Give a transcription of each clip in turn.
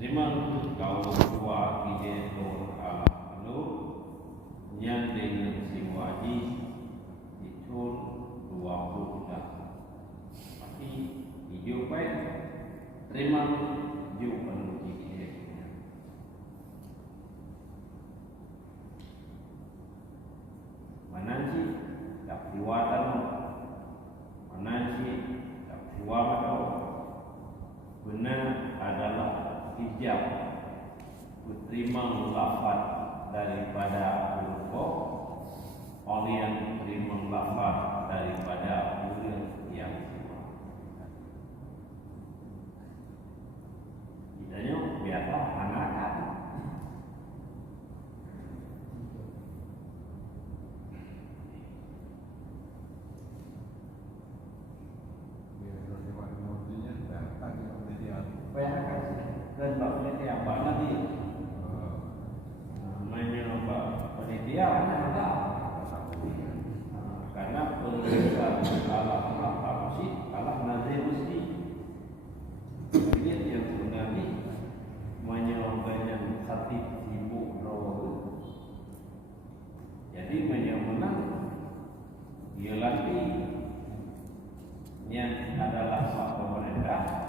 Terima kau dua ide tu alam lu yang dengan si wajib itu 20 dah. Tapi hidup baik terima hidup penuh ide. Mana sih tak diwatan, mana sih tak diwatan. Benar adalah hijab terima lafaz daripada huruf oleh yang terima lafaz daripada huruf yang kitanya biasa anak-anak dan penelitian apa nanti mainnya lomba penelitian ada karena penelitian alat sih alat nazar mesti penelitian yang sebenarnya menyelompanya satu ibu roh jadi menang dia lagi yang adalah satu pemerintah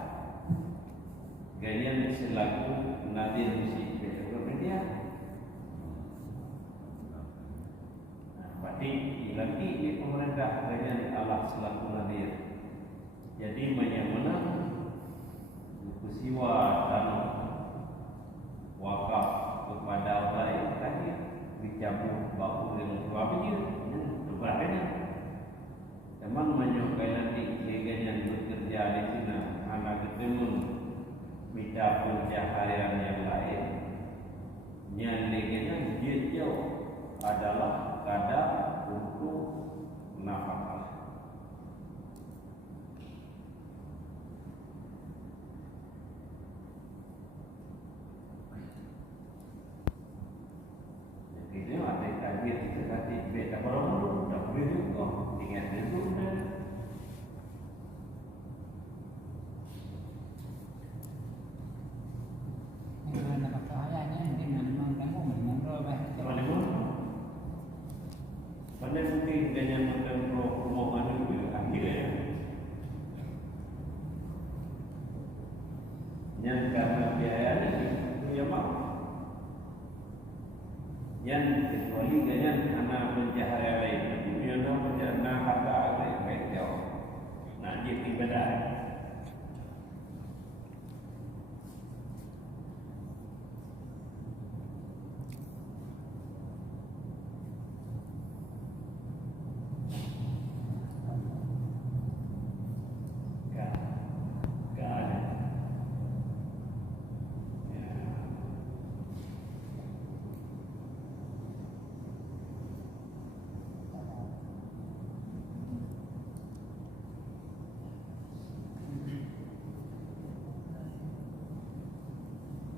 ganyan selaku nadir musik media. Berarti lagi di pemerintah ganyan Allah selaku nadir. Jadi menang peristiwa dan wakaf kepada orang tadi dicabut bau dengan suami dia. Sebagainya. Memang menyukai nanti ganyan bekerja di sini anak ketemu minta pencaharian yang lain yang dengan dia jauh adalah kadar untuk nafkah. Jadi ini ada kajian sekali beda orang tak boleh juga ingat itu Pandai mungkin dengan makan rumah itu akhir ya. Yang karena biaya itu ya mak. Yang kecuali dengan anak pencahaya lain, dia nak pencahaya harta lain baik jauh. Nak jadi ibadah.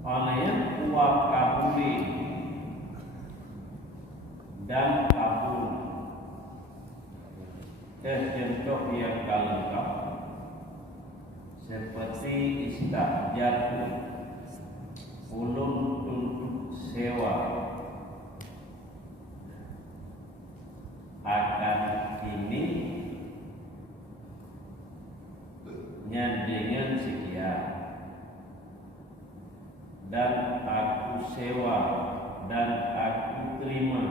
Olayan uang kabuli dan kabul terjentuh yang lengkap seperti istajat ulun untuk sewa akan ini dengan sekian dan aku sewa dan aku terima.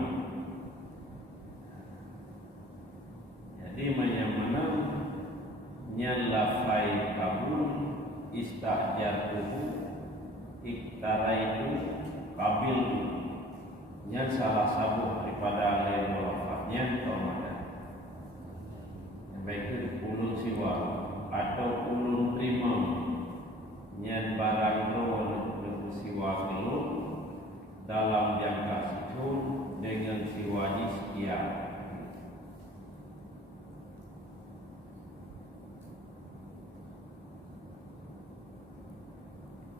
Jadi mana nyalafai kabul istajatuhu iktaraitu kabil yang salah satu daripada lain wafatnya Ramadan. Yang baik itu ulun siwa atau ulun terima yang barang siwa belum dalam jangka situ dengan siwanya sekian.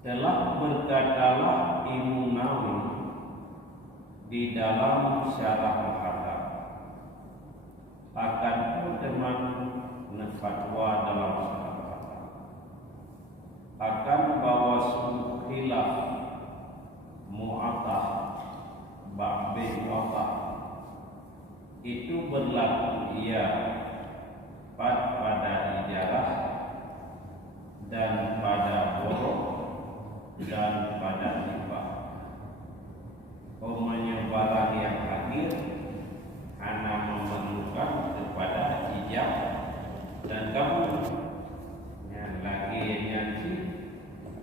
Telah berkatalah Imam Nawawi di dalam syarah Al-Hadar akan teman fatwa dalam syarah Al-Hadar akan bahwa khilaf mu'atah ba'bih watah itu berlaku ia pada ijarah dan pada borok dan pada hibah. Umpamanya barang yang hadir hanya memerlukan kepada ijab dan kabul. Yang lagi nyanyi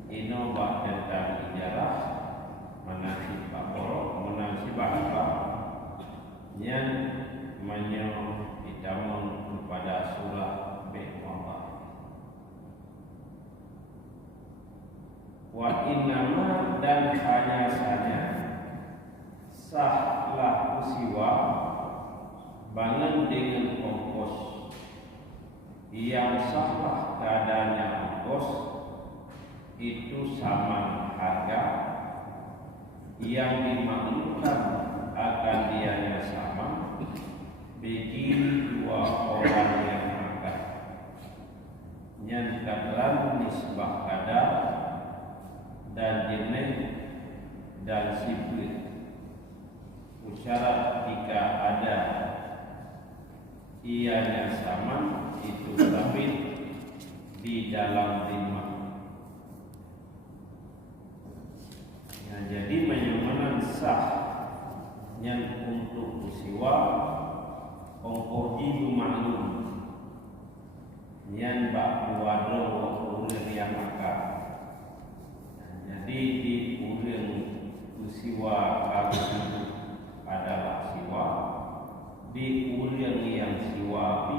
inobah tentang ijarah menasib borok menasib hibah. Yang menyuruh itamun kepada surah bi'wabah. Wa innama dan hanya saja sahlah usiwa bangun dengan ongkos yang sahlah keadaannya ongkos itu sama harga yang dimaklumkan akan dianya sama bagi dua orang yang makan yang kadaran nisbah kadar dan jenis dan sifat syarat jika ada ianya sama itu sabit di dalam lima. Ya, jadi menyamakan sah yang untuk usiwa ongkoji maklum yang bak wadro ulir yang makan. Jadi di ulir usiwa kami adalah siwa di ulir yang siwa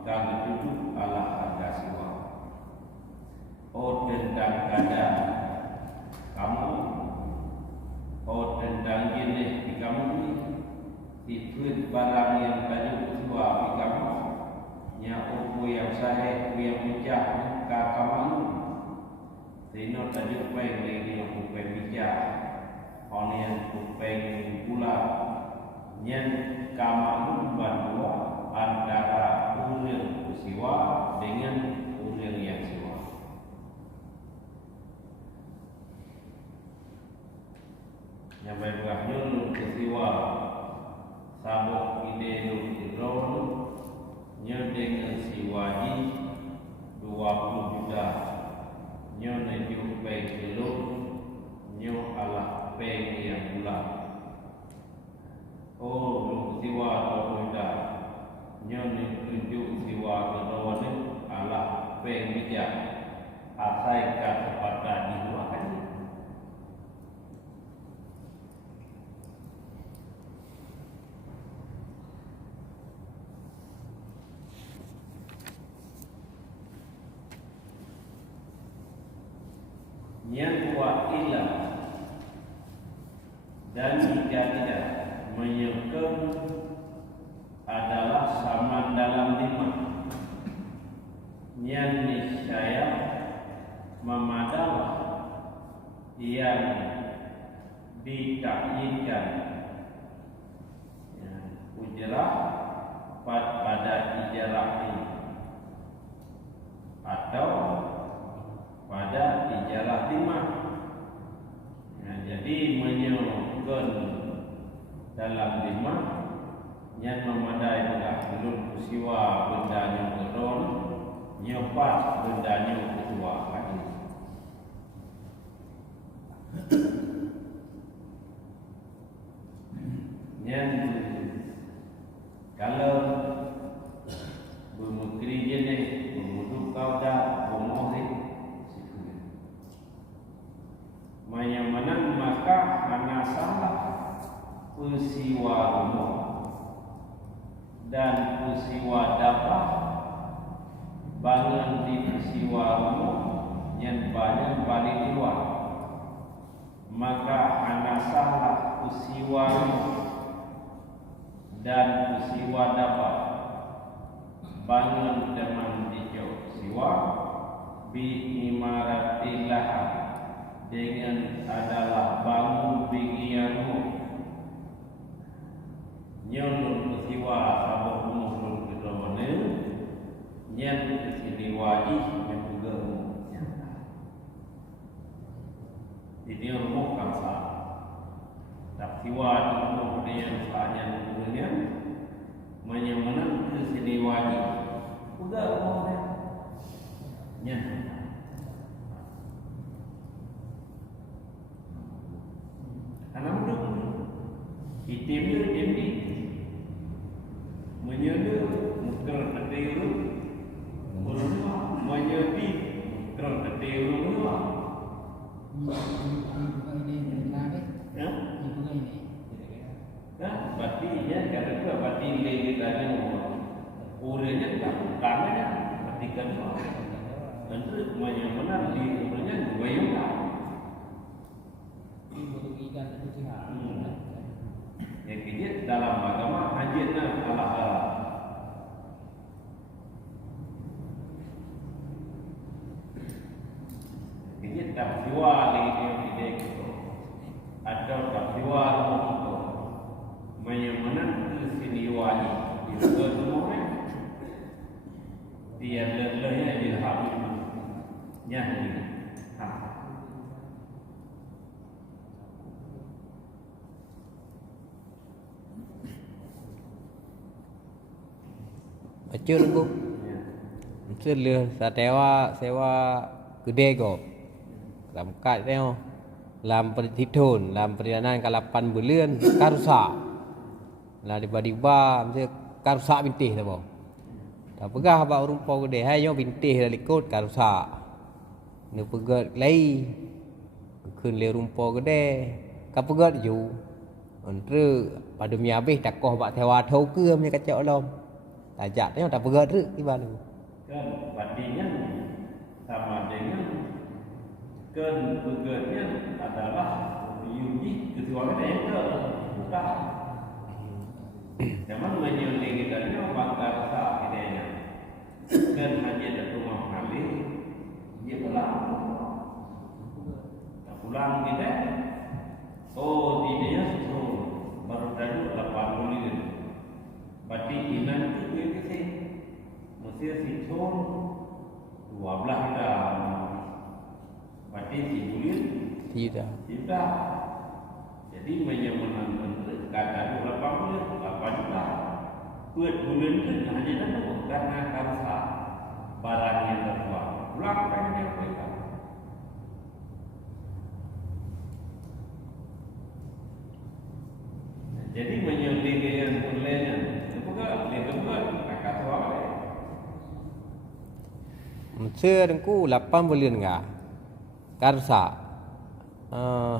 kami duduk ala harga siwa. Oh tentang kadar kamu, oh tentang jenis di kamu ikut barang yang tadi siwa di kamu, nya upu yang sahih, yang bijak ka kamu. Sino tadi upeng lagi yang upeng bijak, orang yang upeng pula. Yang kamu bandua antara ulir siwa dengan ulir yang siwa. Yang berbuahnya ulir siwa sabuk ide ulir nya dengan siwaji 20 juta nya nejuk peng kilo nya alah peng yang bulan. Oh, siwa bermuda nyon tunjuk siwa kedua ni Allah pemijak asai kepada diluakan. Yang wa ilah dan jika tidak menyekam adalah sama dalam lima yang niscaya memadalah yang ditakyinkan ya, ujrah pada ijarah ini atau pada ijarah lima ya, jadi menyekam dalam lima yang memadai adalah belum usiwa bendanya kedon nyepat bendanya kedua lagi. Yang kalau bumukri jenis bumuduk kau dah bumuhri yang mana maka hanya salah usiwa umum dan usiwa dapat bangun di usiwa umum yang banyak paling luar maka hanya salah usiwa dan usiwa dapat bangun teman di jauh siwa bi imaratillah dengan adalah bangun bigianmu nyolong siwa sabuk umur kedua nyen sini wajib yang juga Ini rumah kamsa. Tak siwa rumah yang sahaja kemudian menyamanan ke sini wajib. Udah rumahnya. Nya. Anak muda itimnya ini menyada mukar ketiru menyepi kerana ketiru ya? Nah, berarti ya kata tu berarti lagi tanya urenya tak kangen berarti kan tentu menyamanan di urenya dua yang yang kejadian dalam agama hajatnya ala-ala. Kejadian tak siwa lagi yang tidak itu atau tak siwa rumah itu menyamanan ke sini wajib itu semuanya dia lelahnya dilhamil nyanyi. Acur ku. Acur le sewa gede ko. Làm cãi đeo làm thịt thôn làm perjalanan ke 8 bulan karusa lah tiba-tiba mesti karusa bintih tu boh tak pegah ba urung po gede hai yo bintih dari kot karusa nu pegat lai keun le rumpo gede ka pegat ju entre pada mi habis takoh ba thewa thau cưa nya kacau lom tajak dia tak pegat ruk tiba tu kan artinya sama dengan kan begatnya adalah yuji kecuali itu bukan zaman menyelidiknya bakar tak idenya kan hanya satu kali dia pulang kita oh idenya itu baru tadi 8 bulan berarti iman itu dia mesti situng 12 dah berarti bulan tidak jadi menyamakan kata 8 bulan 8 juta buat bulan itu hanya tentu karena karsa barang yang terbuang pulang pengen mereka jadi menyelidiki yang lainnya itu bukan kata soal Mesti dengku 8 bulan enggak karsa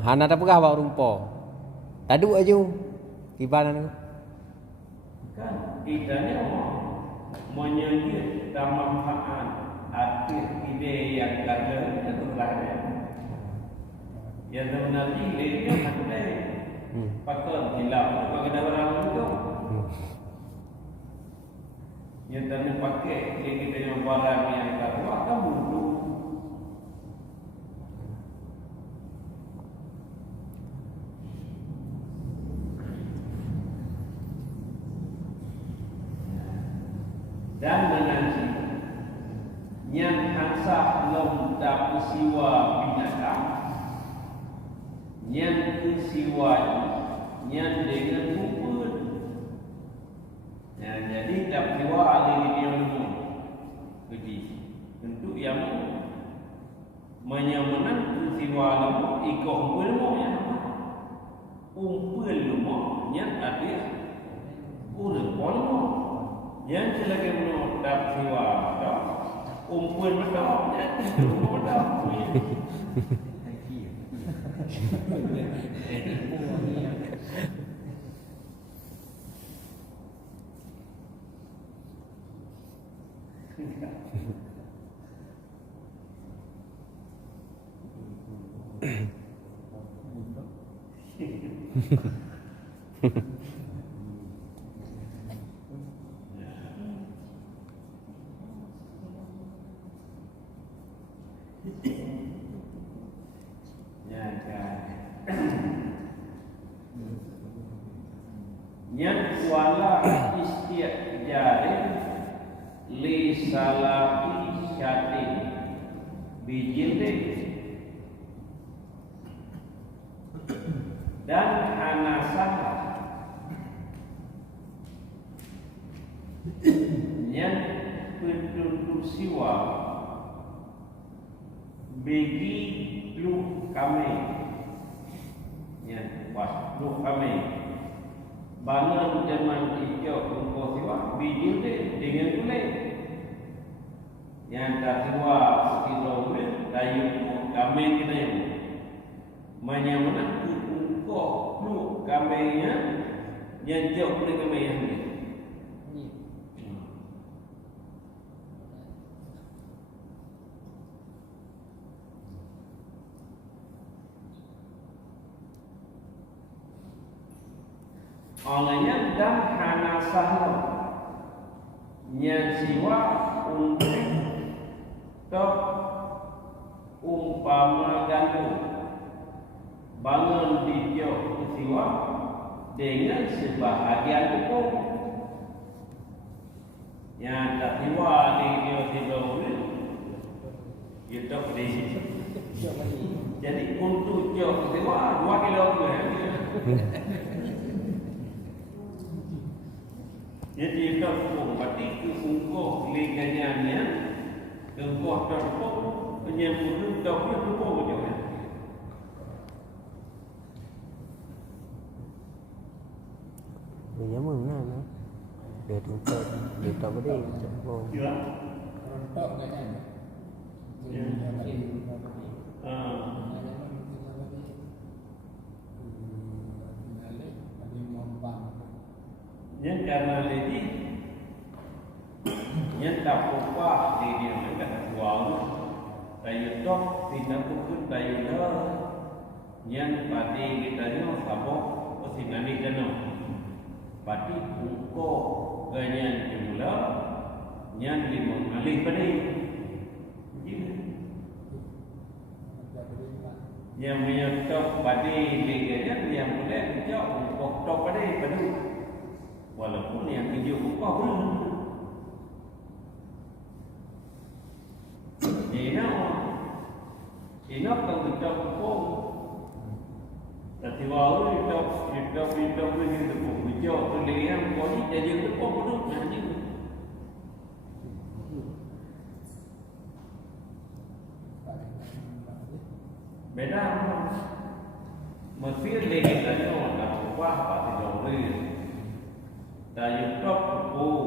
hana tak pegah bawa rumpo tadu aja tibanan kan idanya menyelidiki kemanfaatan akhir ide yang ada itu terakhir yang sebenarnya ide yang ada pakon hilang kalau ada orang itu yang tadi pakai kita yang barang yang tahu akan butuh dan menanti yang hangsa lom tak siwa binatang yang siwa yang dengan kupun ya, jadi tak siwa alih yang begitu tentu yang menyamanan siwa lom ikoh belmo yang umpul lom yang ada urut polmo yang selagi menurut tak siwa umpul betul yang itu betul yang wala istiqjari li salafi syati bijildi untuk siwa bagi lu kami ya pas lu kami bangun zaman hijau untuk siwa biji dengan kulit yang tak siwa sekitar kulit dayu kami kita yang menyamana untuk lu kami yang jauh kulit kami yang ni. Olehnya dan hana sahur yang siwa untuk umpama gandum bangun di jauh siwa dengan sebahagian tepung yang tak siwa di jauh siwa itu di sini. Jadi untuk jauh siwa 2 kilo jadi itu tepung berarti keungkuh liganya keungkuh tepung penyambung tepung tepung juga. Dia mana na? Dia tutup berdeh tepung. Ya. Rontok kan? Yang karena lagi yang tak upah di dia mereka jual tayu tok tidak pun tayu dah yang pati kita ni sabok osinani kena pati uko ganyan jumlah yang 5 kali padi yang menyetok padi liganya yang boleh jauh tok padi padu walaupun yang kerja upah belum. Ina kalau kita upah, tapi walau kita begitu kerja tu leyang kau ni jadi upah belum nanti. Beda apa? Mesti lagi tanya orang upah pasti jauh dayu tok tepung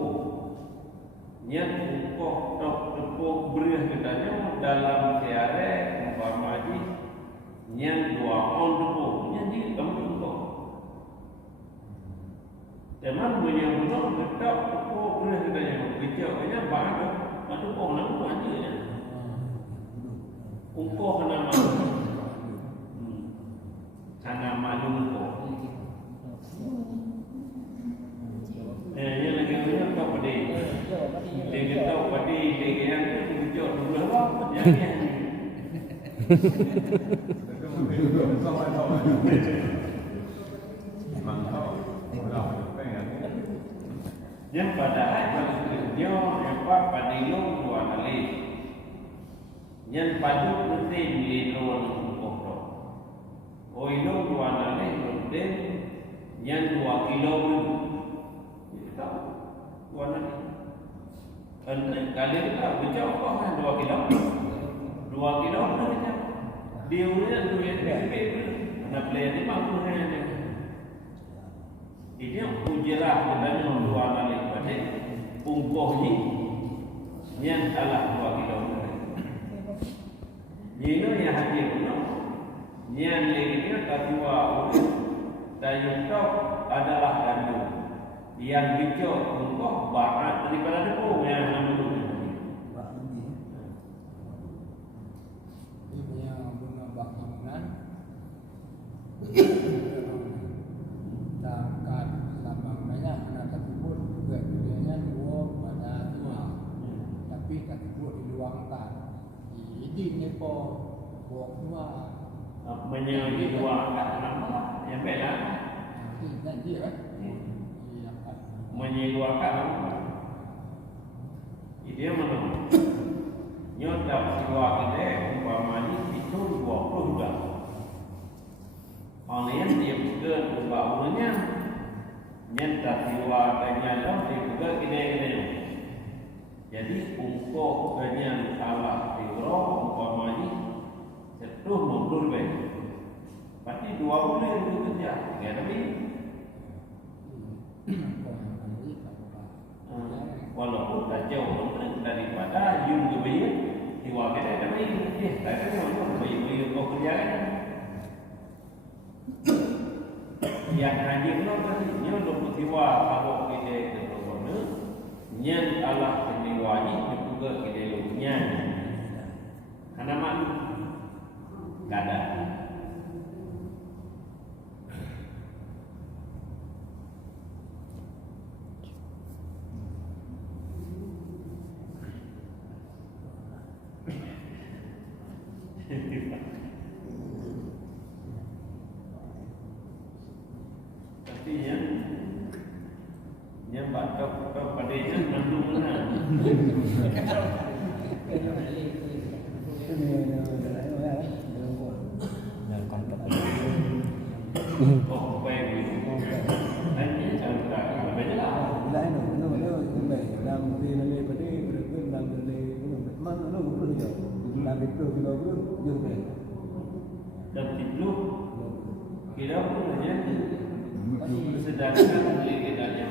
yang ukoh tok tepung beras katanya dalam siare umpama ji yang 2 on tepung yang di kampung tok teman punya tok tok tepung beras katanya kecilnya banyak tepung nama aja ya ukoh nama malum ukoh. Yang lagi punya tahu padi. Dia tahu padi dia yang tu hujur dulu apa jangan. Yang padahal dia yang padi long 2 kali. Yang padu mesti dilon pokok. Oh long 2 kali mesti yang 2 kilo warna ni. Kali kita baca apa kan 2 kilo. 2 kilo macam dia punya duit nak beli ni mampu ni. Ini ujarah dan dua kali pada ungkoh ni yang salah 2 kilo. Ini yang hadir punya yang lainnya kedua tayu tok adalah gandum. Yang hijau untuk bahan daripada tepung yang nama dulu. Ini yang guna bangunan. Tangkat lambang banyak anak tersebut juga tujuannya 2 pada 2. Tapi tersebut diluangkan. Ini ni buang 2. Menyanyi 2 angkat nama yang beda. Nanti kan? Menyeluarkan dia mana nyota siwa kita umpamanya itu 20 juga orang yang dia umpamanya nyata siwa tanya dia juga kita jadi untuk jauh daripada yung kebayi diwakil ada bayi tak ada orang bayi kau kerjakan yang anjing lo kan nya lo kutiwa kalau kita ketemu nyen Allah keniwani juga kita lo nyen karena malu kada tapi yang batok padanya nandung mana oh baik hanya cara banyak lah lain no dalam nilai pada dalam nilai mana no perlu je dalam itu kilo jumpa dan itu kira punya sedangkan legendanya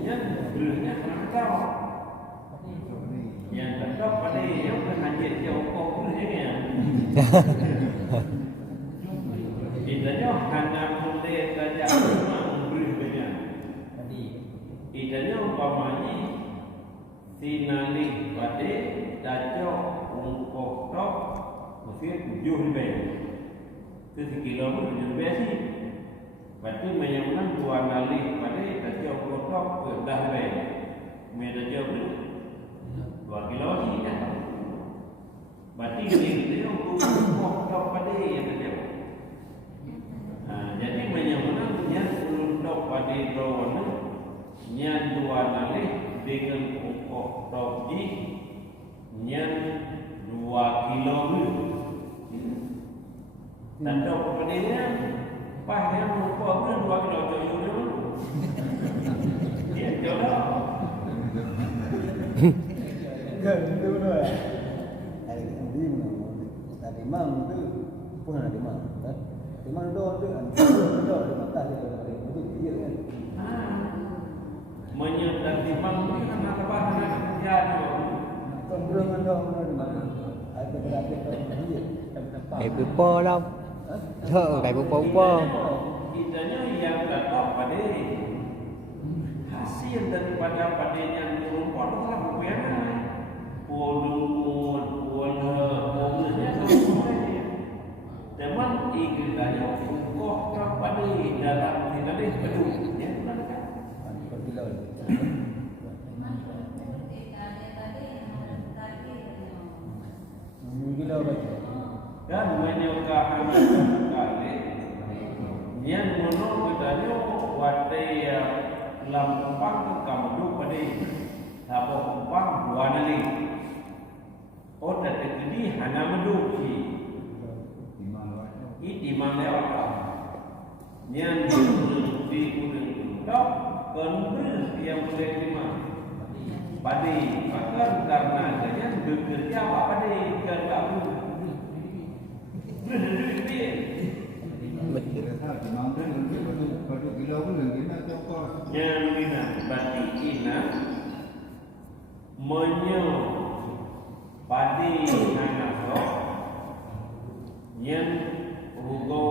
yang belumnya kau yang tetap pada yang hanya jauh kau punya idanya hanya mulai saja memberinya idanya umpamanya sinali pada dajok ungkok tok mesti 7 lebih itu sekilo lebih sih berarti menyebutkan 2 kali pada dajok ungkok dah lebih dajok 2 kilo sih kan berarti ini ungkok tok pada yang dajok. Jadi menyebutkan yang untuk pada drone yang 2 kali dengan ungkok togi yang 2 kilo dan dok padanya pas yang ungkok 2 kilo dulu dia coba kan itu benar hari ini tadi mang itu pun ada mang kan mang do tu kan do di mata dia itu dia kan menyertai timang ini kan apa bahan kerja Pemberongan dong di mana? Ada berarti dia. Kayak pupo đâu. Kayak pupo. Kitanya yang tetap pada hasil daripada padanya turun pondok lah bukunya. Pondok, pondoknya semuanya. Teman ikutanya kok pada dalam kita deh betul. Ya benar kan? Pergilah. Gila baca. Dan menyukai kali yang menurut katanya watai lampang kamu pada apa umpang dua nali. Oh tak terjadi hanya menduki. Ini mana apa? Yang di gunung dok konbers yang boleh terima. Padi, maka karena adanya bekerja apa padi kerja aku. Yang ina berarti ina menyo padi anak so yang rugo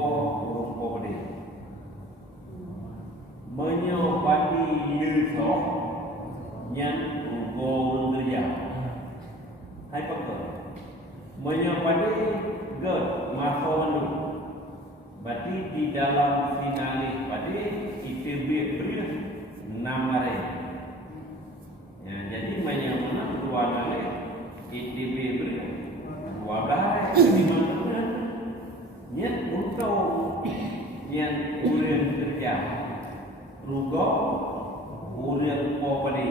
padi menyo padi yuso yang rugo kerja hai pakar menyo padi god masuk menu berarti di dalam finalis pada ITB beri 6 hari. Ya, jadi menang 2 hari ITB beri 12 hari di mana niat untuk yang urang kerja rugo urang popadi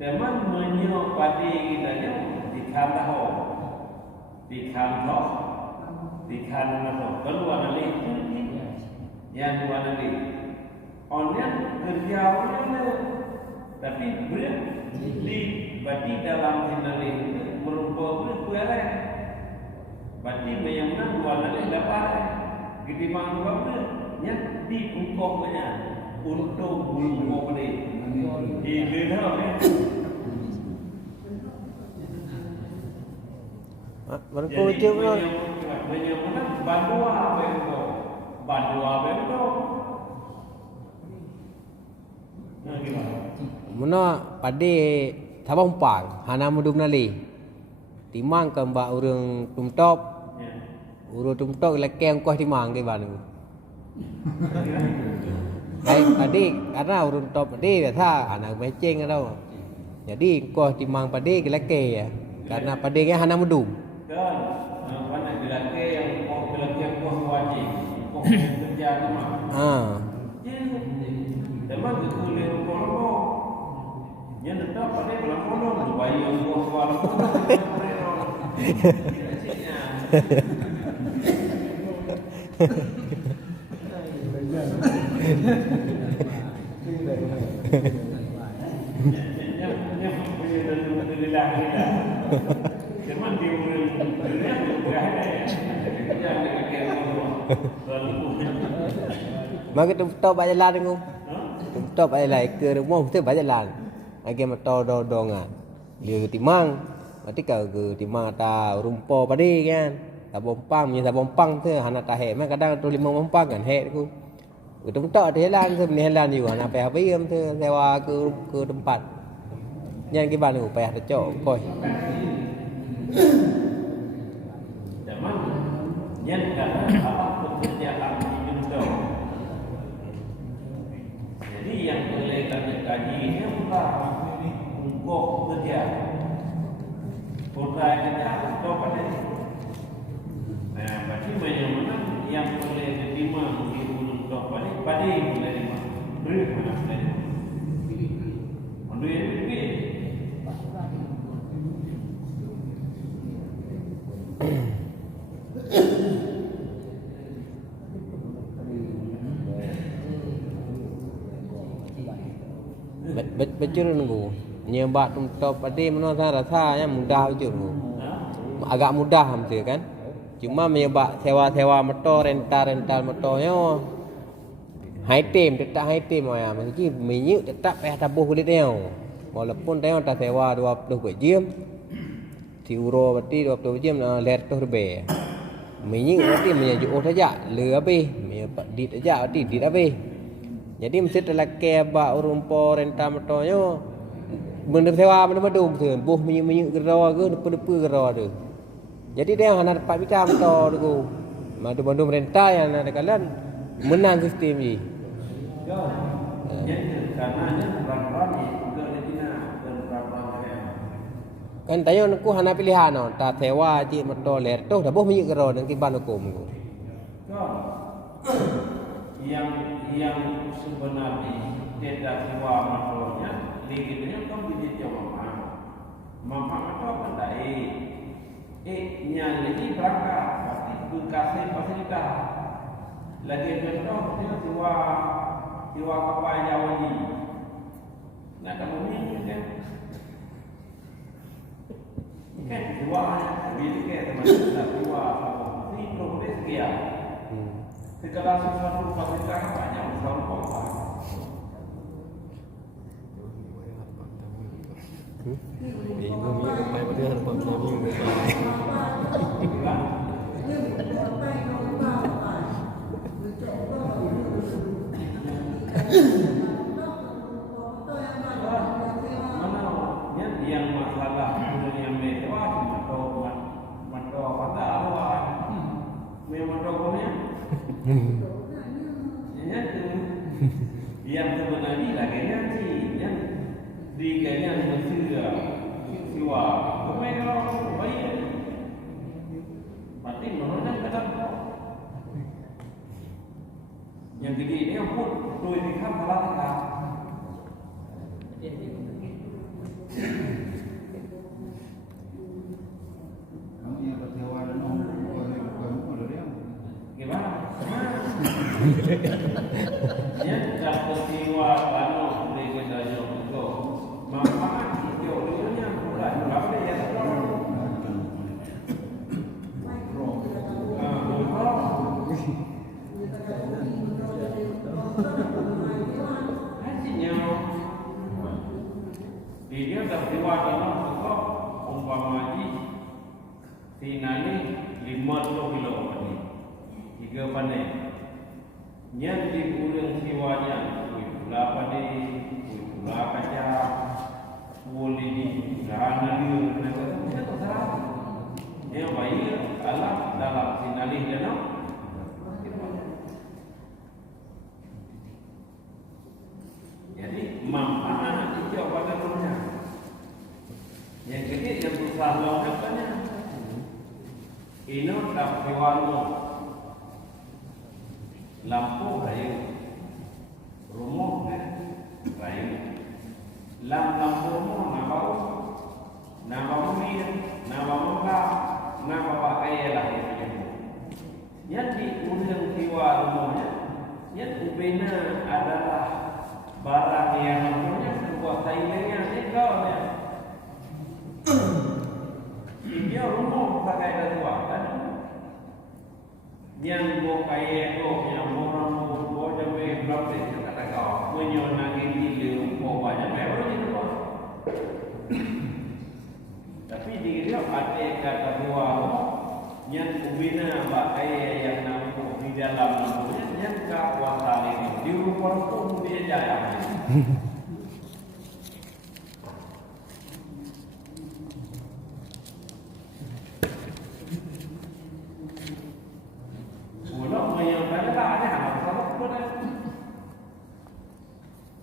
teman menyo pada kita di kantor di kantor keluar dari yang dua nanti onnya kerja onnya tapi berat di berarti dalam nanti merupakan kueran berarti menyamna dua nanti dapat gede mang dua berat yang di ungkopnya untuk bulu ini di beda Mereka je pun. Menyebutkan bandua bento. Bandua bento. Nah, gimana? Muna pade tabang pang hana mudum nali. Timang ke mbak urang tumtop. Ya. Urang tumtop lekeng kuah timang ke ban. Hai pade karena urang top pade tha anak beceng tau. Jadi kuah timang pade ke lekeng ya. Karena pade nya hana mudum. Kan, mana bilake yang mau bilake kuah wajib. Kuah kerja tu mah. Memang itu lewat kolom. Yang tetap pada bulan kolom, bayi yang kuah kolom. Maka tumtop baca jalan dengu. Tumtop baca jalan ke rumah tu baca jalan. Lagi motor dodongan. Dia timang. Berarti kau ke timang ata rumpo padi kan. Tabompang punya tabompang tu hana tahe. Memang kadang tu 5 bompang kan hek tu. Tumtop ada jalan tu jalan juga hana payah bayam tu sewa ke tempat. Jangan ke ban tu payah tercok koi. Zaman yang karena apa pekerjaan itu. Jadi yang boleh kami kaji ini bukan untuk kerja. Untuk kerja atau pada ini. Nah, berarti mana yang boleh diterima untuk pada ini boleh diterima. Beri mana boleh diterima. Untuk yang ini. Bacur nunggu. Nyebak tumtop padi mana rasanya mudah bacur nunggu. Agak mudah hampir kan. Cuma menyebak sewa-sewa motor, rental motornya high team, tetap high team ya. Maksudnya minyak tetap payah tabuh kulit dia. Walaupun dia tak sewa 20 jam. Si euro berarti 20 jam let tu lebih. Minyak berarti menyajuk saja, le habis. Menyapak dit saja berarti dit habis. Jadi mesti terlakeh bak rumpo rental motornya. Benda sewa benda madum tu. Buh minyak gerawa ke depa-depa gerawa tu. Jadi dia hana dapat bicara motor tu. Madu-madu rental yang ada kalian menang sistem ni. Jadi karena peran-peran ke Latina dan peran-peran kan tanya aku hana pilihan tak sewa je motor ler tu dah boh minyak gerawa dan kiban hukum tu. Yang sebenarnya tidak sewa motornya, limitnya kan bisa jawab. Mama itu apa tak? Nyali berangkat pasti kasih fasilitas. Lagi contoh dia sewa kapal Jawa ni. Nak tak boleh kan? Kan sewa bila ke teman-teman sewa ni boleh sekian. Segala sesuatu fasilitas banyak selalu kompak. Ibu mi apa dia harap kami yang masalah yang mewah motor pada awal memang motornya yang sebenarnya lagi nanti yang diganya manusia siwa kemerau bayi mati menurutnya kata yang gede ini pun tu ini kan salah tak kamu yang kecewa dan gimana? Yang tak kecewa panu dengan daya itu manfaat teorinya bukan berapa dia tahu. Hasilnya dia tak kecewa dalam umpama si 5 kilo ni 3 pandai yang di kurang siwanya pula pandai pula kaca boleh di kerana dia terserah yang baik Allah dalam sinalih dan jadi manfaat itu pada dunia yang kedua yang berusaha melakukannya ini dapat diwalu lampu kayu rumah kayu lampu rumah nama minyak nama mengkap nama pakai lah yang di ujung jiwa rumahnya yang ubena adalah barang yang namanya sebuah saingannya segalanya dia rumah pakai dua kan yang pakai itu yang orang mau jadi berapa kata kau punya nangis di rumah banyak baru itu tapi dia ada kata dua yang ubina pakai yang nampu di dalam nampunya yang kawasan ini di rumah pun dia jaya.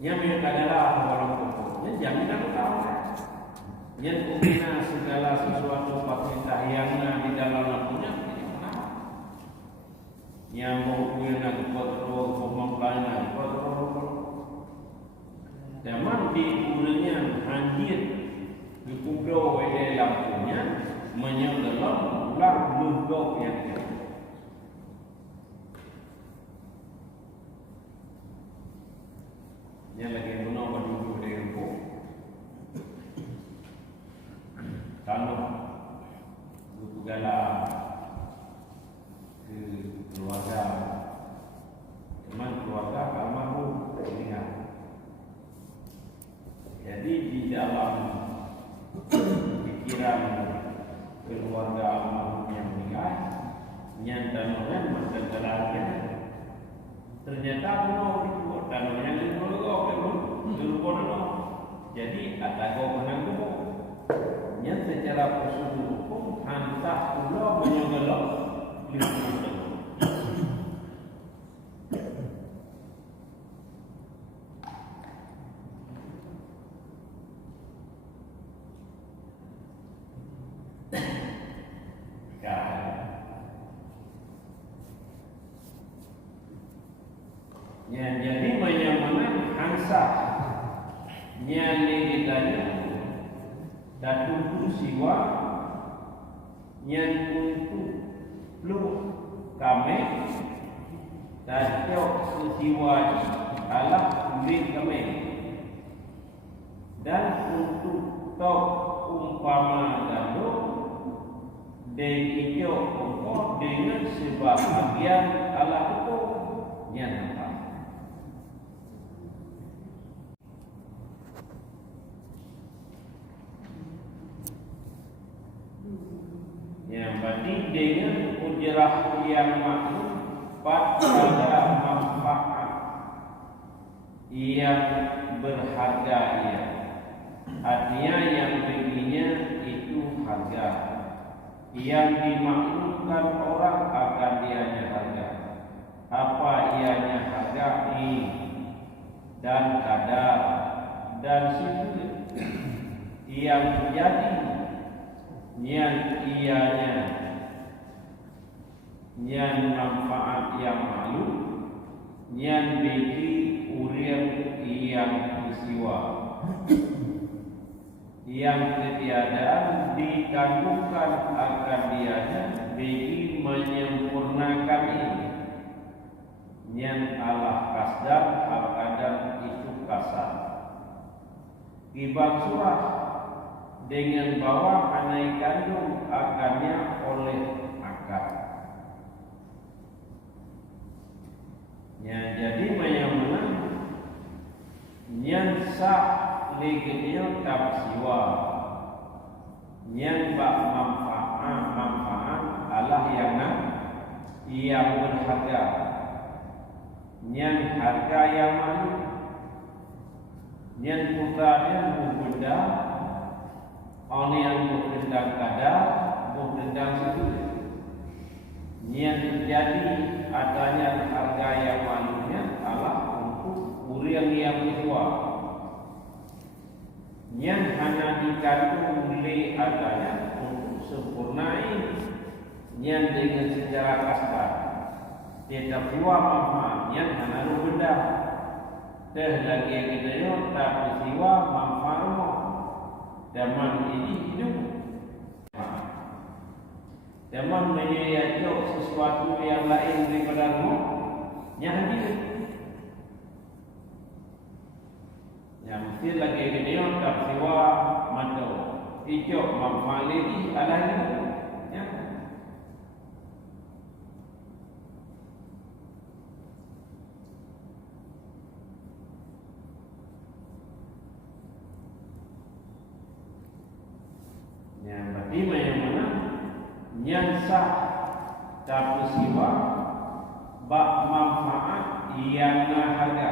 Yang adalah orang pokoknya jaminan utama. Yang membina segala sesuatu perintah yang di dalam lampunya yang mengumpulkan kontrol pemangkalan kontrol. Zaman di urangnya hadir di kubro oleh lampunya menyelam ulang mudok yang yang lagi guna berduduk di rumah tanah butuh galah ke keluarga teman keluarga almarhum meninggal jadi di dalam pikiran keluarga almarhum yang meninggal nyantanan mengenalnya ternyata mau dan yang jadi ada kau menanggung yang secara prosedur hukum hantar pulau menyogelok jadi menyamakan hansa nyali ditanya dan untuk siwa yang untuk lu kami dan tiok sesiwa alah kulit kami dan untuk tok umpama gandum dan hijau umpur dengan sebahagian alah itu nyata. Yang berarti dengan ujrah yang maklum pada manfaat yang berharga ia. Artinya yang begininya itu harga. Yang dimaklumkan orang akan ianya harga. Apa ianya harga ini dan kadar dan situ yang terjadi yang ianya yang manfaat yang malu yang bagi urian yang peristiwa yang ketiadaan ditangguhkan akan dianya bagi menyempurnakan ini yang Allah kasdar akan itu kasar ibang surah dengan bawa anai kandung akannya oleh akal. Ya, jadi mayamana yang sah legitnya tapsiwa yang bak manfaat Allah yang yang berharga, yang harga yang malu, yang putarnya benda, orang yang berdendam kadar, berdendam sesuatu. Yang terjadi adanya harga yang malunya adalah untuk orang yang berjual. Yang hanya dikandung oleh adanya untuk sempurnai yang dengan secara kasar tidak dua manfaat yang hanya benda dah lagi kita yo tak peristiwa manfaat zaman ini hidup zaman menyediakan sesuatu yang lain daripada yang hidup. Yang mesti lagi ini orang tak siwa mata hijau manfaat lagi ada ini ya. Yang berarti yang mana yang sah tak siwa bak manfaat yang harga.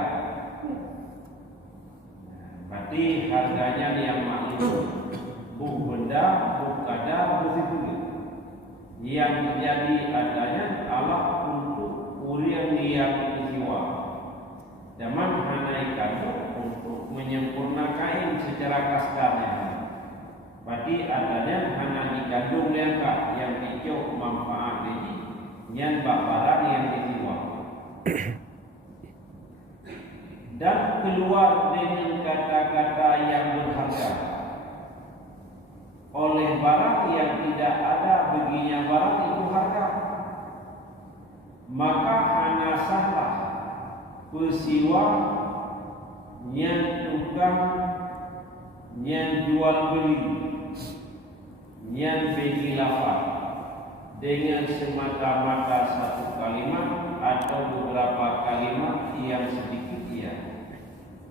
Berarti harganya yang maklum, bu benda, bu kadar, bu situ. Yang menjadi adanya Allah untuk orang yang peristiwa. Zaman hanya itu untuk menyempurnakan secara kasarnya. Berarti adanya hanya dikandung lengkap yang hijau manfaat ini, yang barang yang peristiwa. Dan keluar dengan kata-kata yang berharga oleh barang yang tidak ada baginya barang itu harga, maka hanya salah peristiwa yang tukang yang jual beli yang bagi lafaz dengan semata-mata satu kalimat atau beberapa kalimat yang sedikit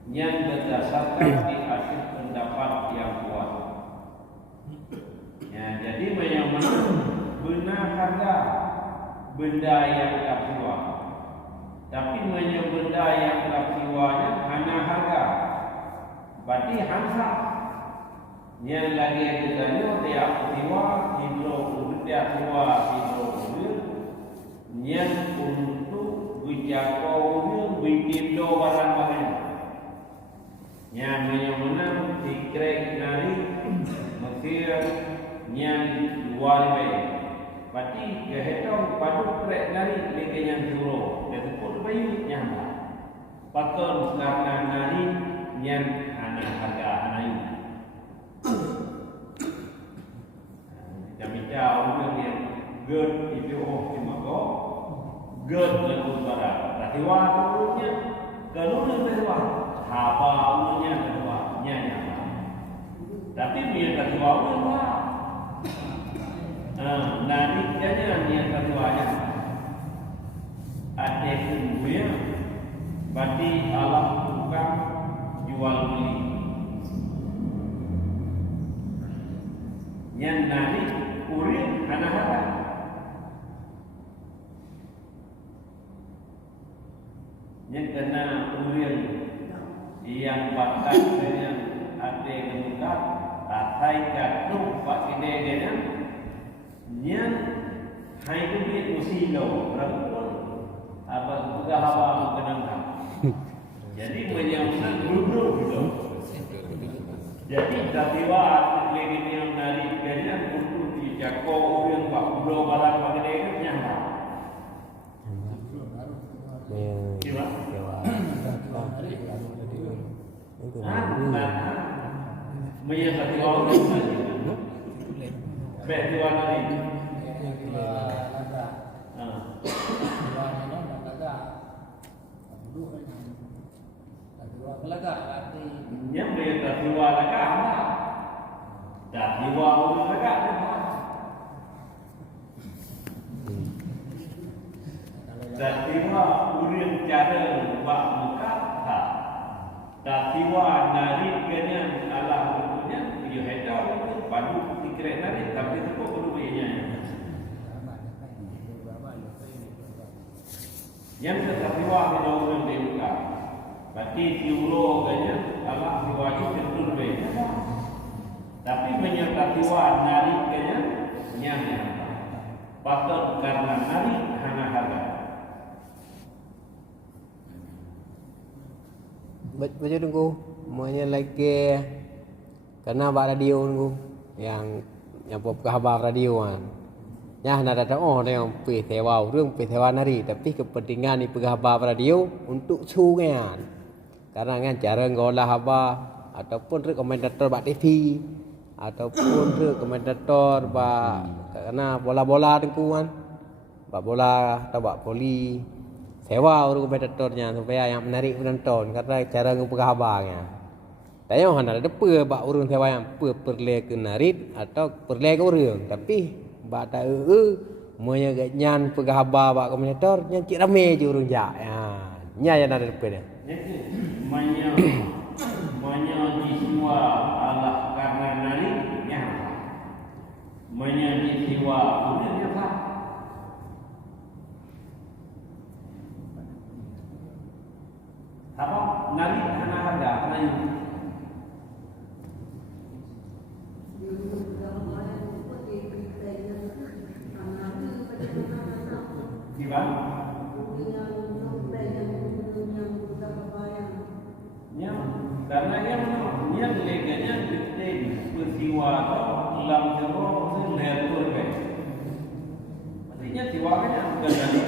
yang berdasarkan di akhir pendapat yang kuat. Ya, jadi yang benar harga benda yang tak siwa. Tapi benda yang tak siwanya hanya harga. Berarti hansa yang lagi kita tiap siwa tiap siwa yang untuk berjangkau bikin do barang-barang. Yang menang dikrek nari Mesir yang luar baik. Berarti kehetong padu krek nari leke yang suruh dan pun baik yang pakon karena nari yang anak harga anak kami tahu yang good itu cuma kok good lagu bara. Tapi waktunya kalau lebih apa umurnya kedua nyanyi. Tapi dia kedua umurnya nariknya dia keduanya ada umurnya. Berarti Allah bukan jual beli. Yang narik urin anak-anak. Yang kena urin yang batas dengan ada kemudian atai katu pak kene dengan yang hai duit musilo berapa apa juga hawa mengenang. Jadi menyambut dulu gitu. Jadi tadiwa lagi yang dari kenya untuk dijako yang pak bro balat pada dia nyampa. Gimana? Menyebabkan orang berdua lagi. Yang berdua lagi, dah dua orang lagi. Dan tiwa urin cara buat muka tak. Dan tiwa narik kena Allah bentuknya dia hedau itu padu dikira narik tapi itu kok perlu punya. Yang ketawa kita orang dewa. Berarti siulo kanya Allah diwaji tentu beda. Tapi menyatawa narik kanya nyanya. Patut karena narik hana harga. Baca tunggu, semuanya lagi karena bak radio tunggu yang pop khabar radio kan. Ya nak ada yang pergi sewa orang pergi sewa nari tapi kepentingan ni pergi khabar radio untuk sungan. Karena kan cara ngolah khabar ataupun komentator bak TV ataupun komentator bak karena bola-bola tengku kan. Bak bola atau bak poli sewa orang komentatornya supaya yang menarik penonton karena cara berkhabarnya. Tak yang hendak ada bak orang sewa yang perle ke narit atau perle ke orang tapi bak tak monya ganyan berkhabar bak komentator yang cik rame je orang jak. Nya yang ada depan dia. Manya jiwa Allah karena nariknya. Manya jiwa udah apa? Apa? Narik anak harga naik. Gimana? Ya, karena yang leganya gede peristiwa atau lam jero leher kan. Artinya siwaknya bukan dari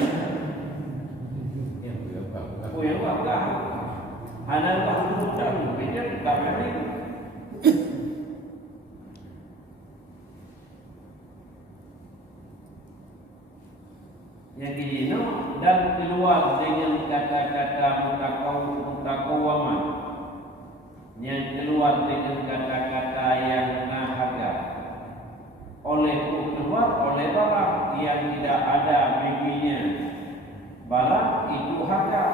oh ya apa? Hanya tak hutang, dia tak ada. Yang ini dan keluar dengan kata-kata mutakawaman yang keluar dengan kata-kata yang nahaga keluar oleh barang yang tidak ada bibinya barang itu harga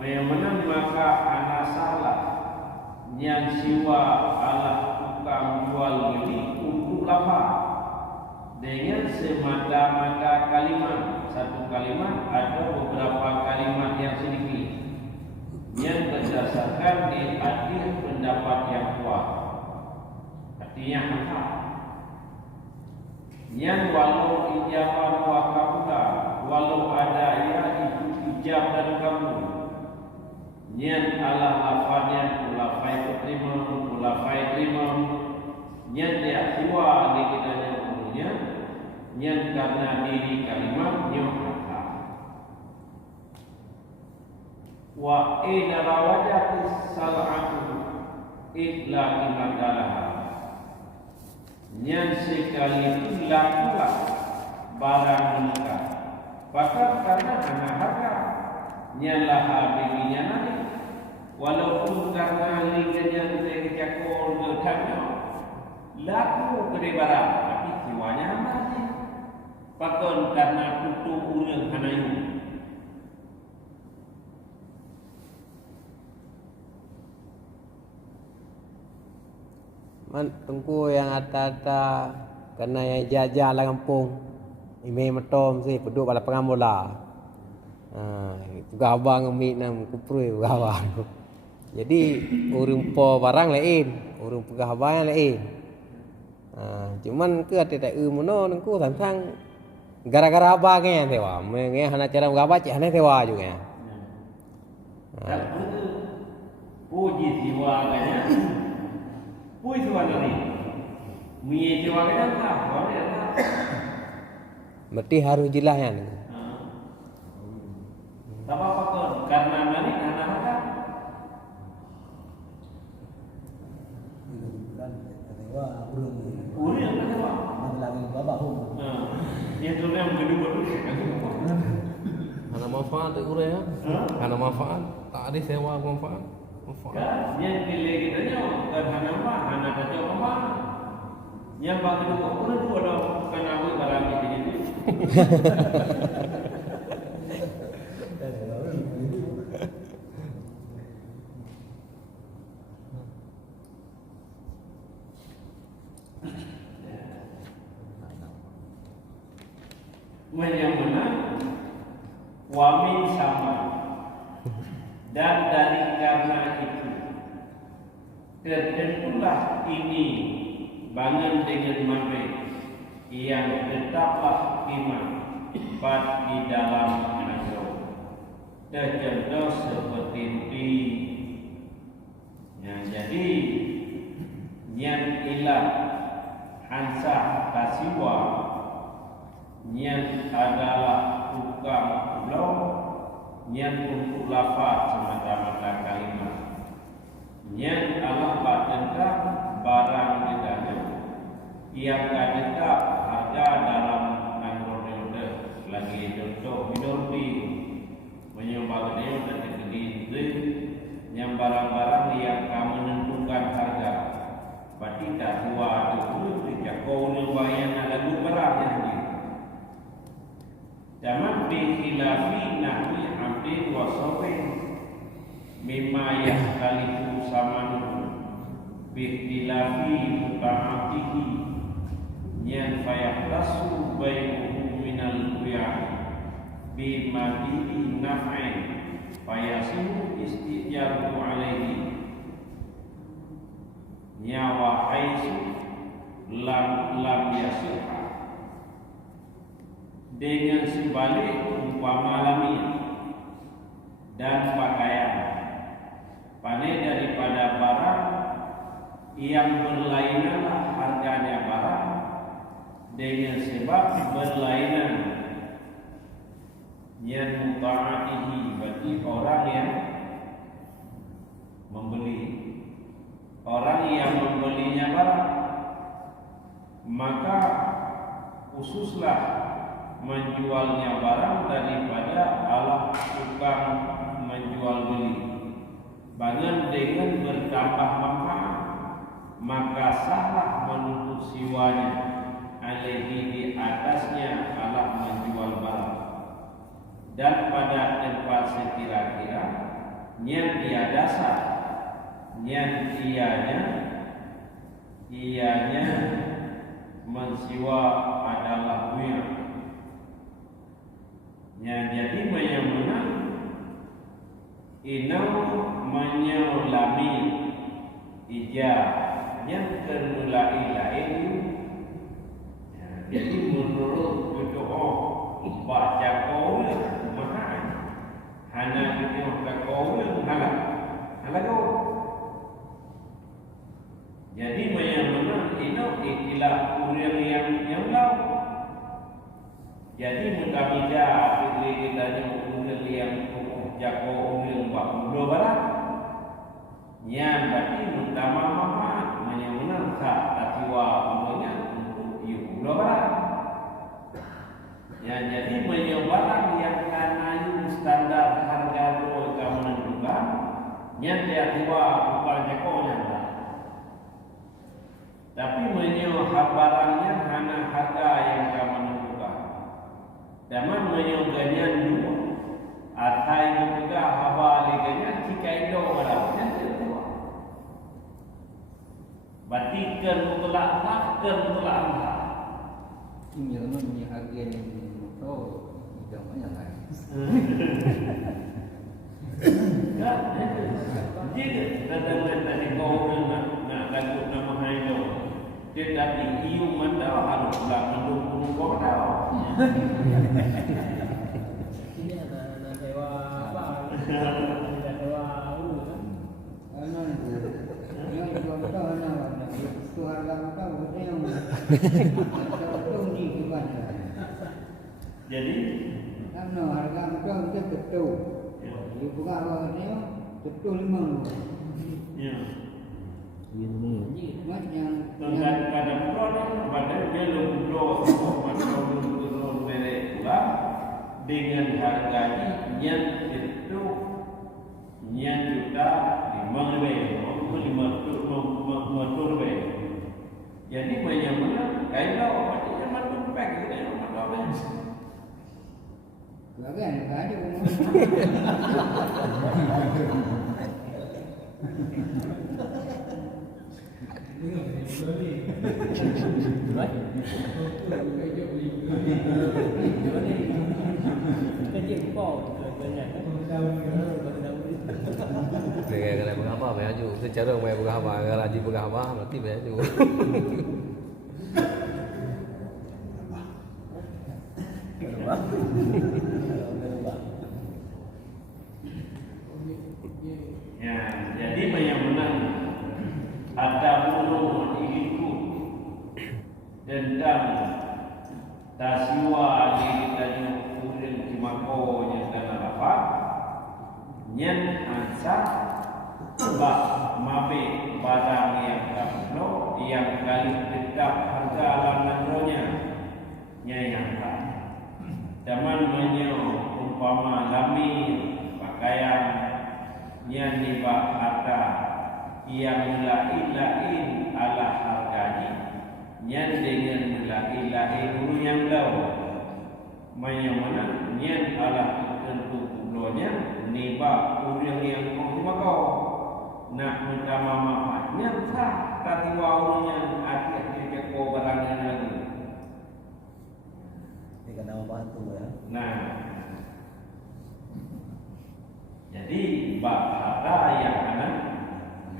yang menang maka anak salah yang siwa Allah tukang jual beli untuk lapar dengan semata-mata kalimat satu kalimat atau beberapa kalimat yang sedikit yang berdasarkan di akhir pendapat yang kuat artinya apa? Yang walau ijaban wa kabula walau ada ya itu ijab dan kabul yang Allah lafadnya ulafai terima yang dia siwa di kitanya umurnya yang karena diri kalimat yang kata wa idara wajah sal'atu idla imadalah yang sekali lakulah barang menikah bahkan karena harga nyalah bibinya nanti walaupun karena liganya kecakol bertanya laku gede barang tapi jiwanya masih pakon karena tutup urang hanayu Man tunggu yang ada karena yang jajah lah kampung ime metom sih peduk bala pengamola. Itu abang ngemik nam kuprui abang. Jadi urang po barang lain, urang pegah lain. Cuman ke ada mono nengku tentang gara-gara abangnya tewa. Menge hana cara ngabah cik hana tewa juga. Puji jiwa kanya. Puji jiwa tadi. Mie jiwa kanya tak, boleh tak. Berarti harus jelas ya. Tak apa kau karena nani anak apa? Urang kan apa? Lagi babak hum. Dia tu yang kedua tu. Hana manfaat tu kurang ya? Hana manfaat. Tak ada sewa manfaat. Kan, yang pilih kita ni kan hana apa? Hana baca apa? Yang bagi dua orang tu ada bukan aku barang ini. Yang mana wamin sama, dan dari karena itu tertentulah ini bangun dengan mampu yang tetaplah iman di dalam nangro. Tercontoh seperti ini. Ya, jadi nyan ilah hansa kasiwa nyan adalah tukang pulau nyan untuk lafaz semata-mata kalimat nyan Allah batentang barang bedanya yang tetap harga dalam nangro-nangro lagi contoh bidorbi menyembah dia dan kediri yang barang-barang yang kamu menentukan harga berarti tak tua itu tidak kau lumayan lagu barang yang ini zaman bikhilafi nahwi amdin wasawin mimma yahtalifu samanu bikhilafi muta'atihi yang fayahtasu bayuhu minal kuyah bimadihi naf'in fayasimu istijaru alaihi nyawa aisu lam yasihha dengan sebalik umpama lamia dan pakaian panai daripada barang yang berlainan harganya barang dengan sebab berlainan yang muta'atihi bagi orang yang membeli, orang yang membelinya barang, maka khususlah menjualnya barang daripada Allah tukang menjual beli. Bangun dengan bertambah manfaat, maka sahlah menuntut siwanya alaihi di atasnya Allah menjual barang. Dan pada tempat sekira-kira yang dia dasar, yang ianya mensiwa adalah buya. Yang jadi menang inau menyelami ijah yang termulai lain. Jadi menurut itu baca kau mahal, hana kita baca kau halal kau. Jadi menang inau ikilah uriang yang lalu. Jadi mudah-mudah kita uriang yang jago uriang dua barang. Yang berarti utama manfaat menang tak atiwa umurnya untuk dua barang. Ya, jadi barang yang karena standar harga dua kamu menentukan, yang dia tua bukan jagonya. Tapi barangnya hanya harga yang kamu menentukan. Daman ganyan dua. Atai juga habali ganyan jika itu barangnya tua. Batikan mutlak lah. Ini memang punya harga yang tahu tidak banyak kan. Jadi datang tadi kau nak lagu nama Haido. Dia tadi iu mandau harus pulang mendukung kau tahu. Ini anak dewa apa? Tidak dewa kan? Anak itu, yang dua tahun anak, Tuhan lama tahu yang tahu ni bukan. Jadi, Anak harga betul kita betul. Dia bukan orang ni betul memang. ya. Mat yang Kadang-kadang pada dia lumpuh turun merek pula dengan harganya yang itu juta 5 ribu. Jadi banyak mana kalau macam mana pack kita macam bagian ada Kerja kau baju. Secara mai berapa, gaji berapa, berarti baju. Ya, jadi benar-benar ada bunuh diriku dendam tasiwa diri dan kurin kimako yang tanah rapat nyen ansa bak mabe barang yang kapno yang kali tetap harga alam-alamnya nyayang zaman menyo umpama lami pakaian yang dibak harga yang lain-lain ala harganya yang dengan lain-lain yang lau mana yang ala tentu kublonya nibak urang yang kau nak minta mama yang sah tapi wawunya akhir ke kau barangnya lagi Dia kena bantu ya. nah jadi bab harga yang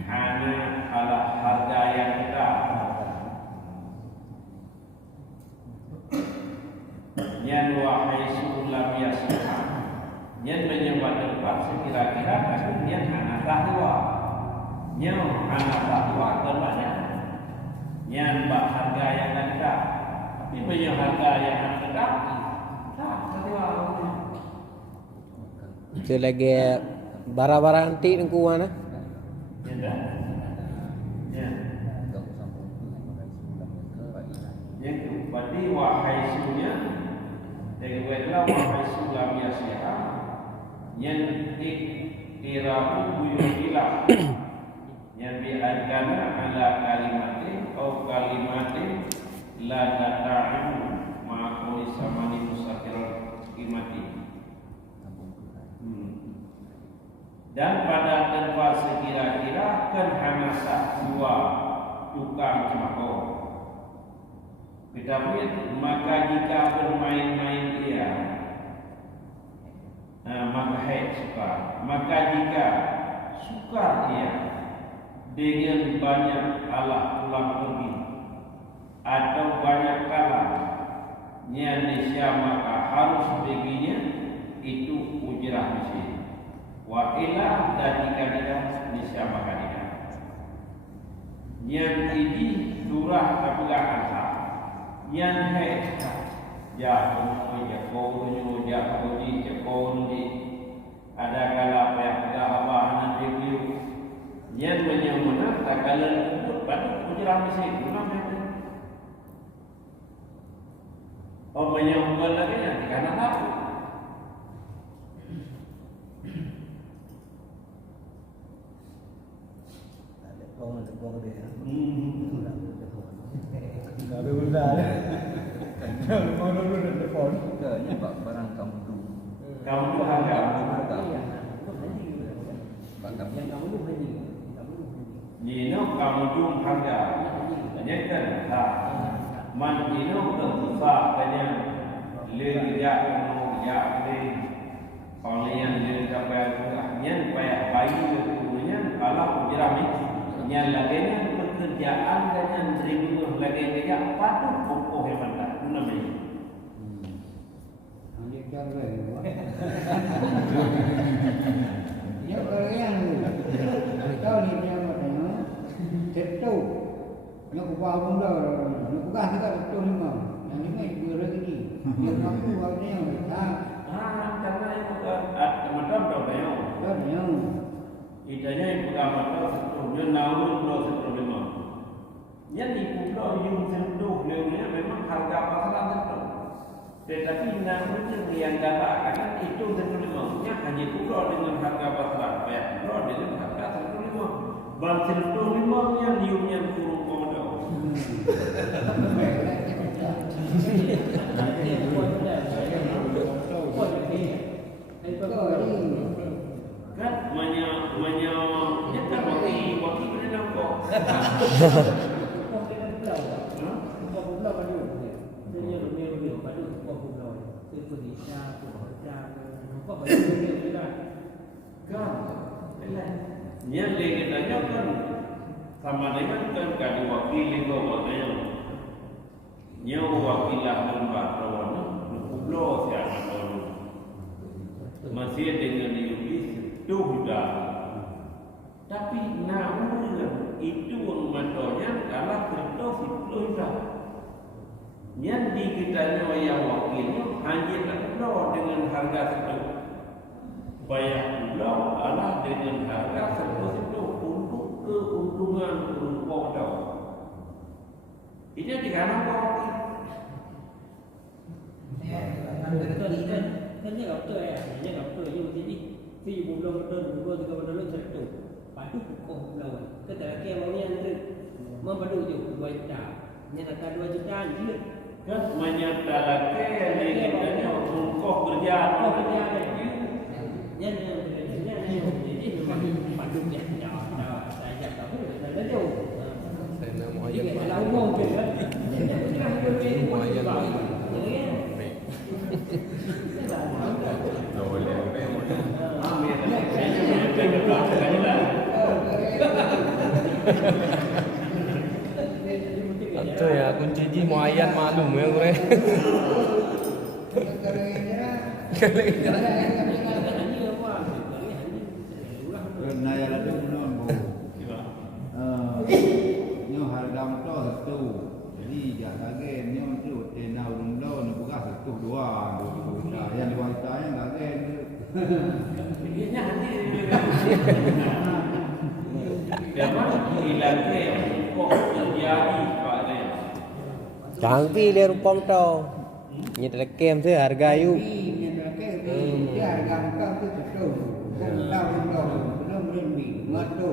hanya ala harga yang kita nyan wahai sulam yasha nyan menyembah tempat sekira-kira kasih nyan anak tahwa nyan anak tahwa tempatnya nyan bab harga yang kita tapi menyembah harga yang kita tak tahwa Itu lagi barang-barang antik ni kuan ah. ya dah ya Kau sambung tu pakai sulam ke bagi. yang berarti wahai sunya tegwetlah wahai sulam yasha yang iktira'u buyutillah yang biadkana ala kalimatin atau kalimatin la data'in ma'akuni samani musakirul kimati dan pada tempat sekira-kira kan hanasa jiwa tukang cemako kita lihat maka jika bermain-main dia maka suka maka jika suka dia dengan banyak alah pulang pergi atau banyak kalah Indonesia maka harus baginya itu ujrah mesin wa ila dan jika Indonesia maka tidak yang ini durah kabilah asal yang hai ya kau ni ada kala apa yang kita apa nanti view yang menyamuna tak kala pada ujrah mesin mana oh menyamuna lagi nanti karena tahu Kau nak kau dia. Tak ada benda. Kalau mau dulu nak telefon. Kau ni barang kamu tu. kamu tu harga Bakam yang kamu tu beli. Nino kamu tu harga Banyakan tak Man ino tersusah banyak Lerjak kamu jak ni Palian dia sampai Nyan payah bayi Kemudian kalau ujrah ni Nyan lagi pekerjaan Dan ribu lagi kerja Patuh pokok yang mantap Itu namanya Ambil cara Ya orang kau ni dia macam tetu. Nak buat benda, nak bukan kita tetu ni mah. Yang ni mai dua lagi. Yang aku buat ni Karena yang macam tu dia Kan yang Itanya yang pertama tu Dia namun pulau seterima Yang di pulau yang sentuh Dia memang harga pasaran tentu Tetapi namanya yang katakan itu seterima Hanya pulau dengan harga pasaran Pulau dengan harga seterima Ban seterima yang liumnya turun komodo Kan nyetar wakil berdendam kok Kan, Yang dia tanya kan sama dengan kan kali wakil itu maknanya. Yang wakilah lembaga kawan kublo siapa tahu. Masih dengan Yudis itu sudah. Tapi namun itu mentonya kalah kertas itu sudah. Yang dikitanya yang wakilnya hanya kublo dengan harga itu. Bayar pulau adalah dengan harga seperti untuk keuntungan kelompok tau. Ini dikarenakan apa? Kan dia doktor ya, dia doktor je jadi si belum betul dua tiga betul satu. Padu pukul pulau. Ketika dia mau yang tu, membadu je 2 juta. Nyatakan 2 juta je. Kan menyatakan yang dikitanya untuk berjalan. Nhân jadi memang padu dia dah saya tahu dah jauh. Saya nak mau Dia ayat dah umum je. mau ayat Betul ya, kunci ji mau ayat malum ya gue. Naya la dum non bo. Nyo harga motor satu. Jadi jangan lagi nyo tu tenau dum lo ni buka satu dua. Yang di wanita yang lagi. Ini hati. Memang ilangnya kok terjadi Pak Len. Chẳng vì lên pom to. Như là kem thế harga yuk. Dia harga motor tu satu. Tahu dum lo. Belum ringgit. Ngatu.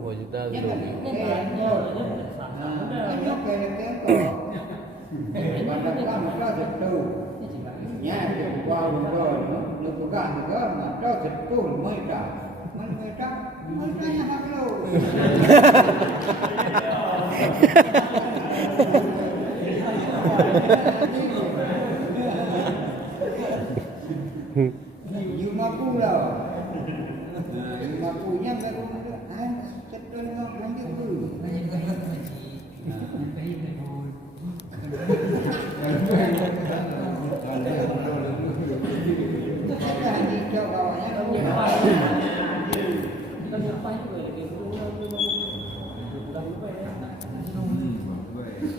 2 juta Dia dulu. kan nyo ke ko. Bandar motor satu. Ya, qua dum lo. Lu buka juga motor satu mereka. Mereka yang hak lo. You mampu lah. You mampunya baru cetul ngomong gitu.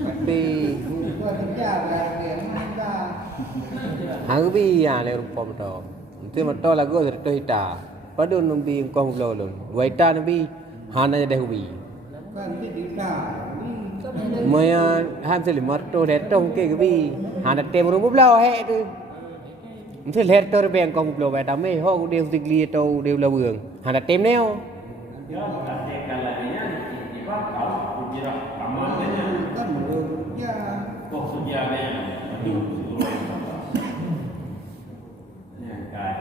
Tapi Gua kerja lagi mana? hàng bi à lên pom to. Itu motor lagu itu hita. Padu numbi kau belum. Waita numbi hana jadi hubi. Kan kita. Maya ham seli motor hetong ke bi. Hana tem rumbu belau he tu. Mesti letter beng kau belum waita me ho dia sigli atau dia belau burung. Hana tem neo. Ya, ada kalanya di bakal kujira amannya. Kan belum ya. Kok sejarahnya aduh seluruh ya kan